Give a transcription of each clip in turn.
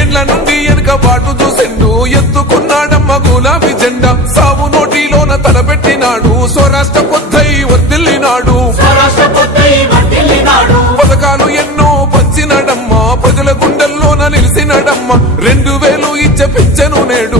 ఏండ్ల నుండి వెనుక బాటు చూసిండు. ఎత్తుకున్నాడమ్మ గులాబీ జెండా. సాగు నోటిలోన తలపెట్టినాడు స్వరాష్ట్ర పొద్దై వర్దిల్లినాడు పథకాలు ఎన్నో పంచినడమ్మ. ప్రజల గుండెల్లోన నిలిచినడమ్మ రెండు వేలు ఇచ్చ పెంచెను నేడు.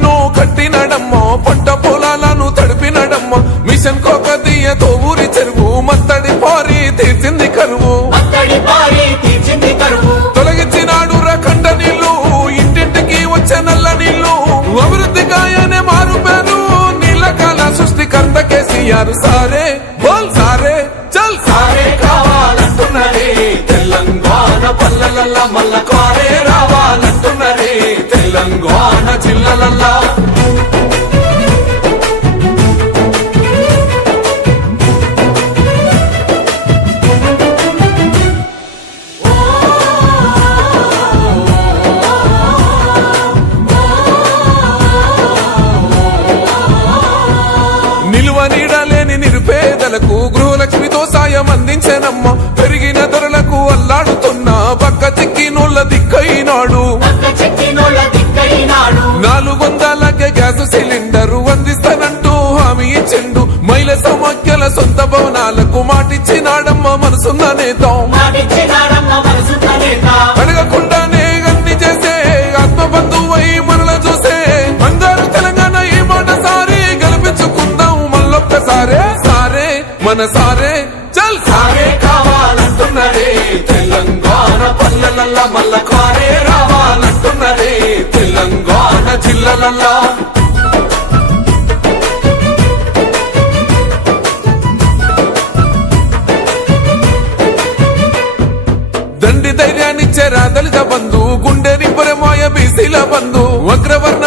మిషన్ కోకతీయతో ఊరి చెరువు మత్తడి పారి తీర్చింది కరువు. తొలగించినాడు రకండ నీళ్ళు ఇంటింటికి వచ్చే నల్ల నీళ్ళు అభివృద్ధి గాయనే మారు పేరు నీళ్ళ కాల సృష్టికర్త కేసీఆర్ సారే బోల్ సారే చల్ సారే. కావాలంటున్నరే తెలంగాణ పల్లెలల్లా మల్ల కారే రావాలంటున్నరే తెలంగాణ జిల్లలల్లా నిరుపేదలకు గృహలక్ష్మితో సాయం అందించనమ్మ. పెరిగిన ధరలకు అల్లాడుతున్న పక్క పక్క చెక్కినోళ్ళ దిక్కైనాడు. నాలుగు వందలకే గ్యాస్ సిలిండర్ అందిస్తానంటూ హామీ ఇచ్చిండు. మహిళ సమాఖ్యల సొంత భవనాలకు మాటిచ్చినాడమ్మ మనసున్న నేత. సారే మన సారే చల్. సారే కావాలంటున్నరే తెలంగాణ పల్లెలల్లా మల్ల కారే రావాలంటున్నరే తెలంగాణ జిల్లలల్లా. దండి ధైర్యాన్నిచ్చే రాదలిత బంధు గుండె నిబ్బరమాయ బీసీల బంధు అగ్రవర్ణ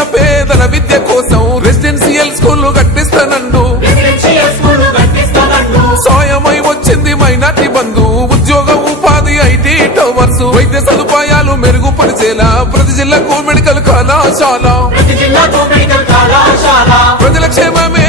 వైద్య సదుపాయాలు మెరుగుపరిచేలా ప్రతి జిల్లాకు మెడికల్ కళాశాల. ప్రజల క్షేమమే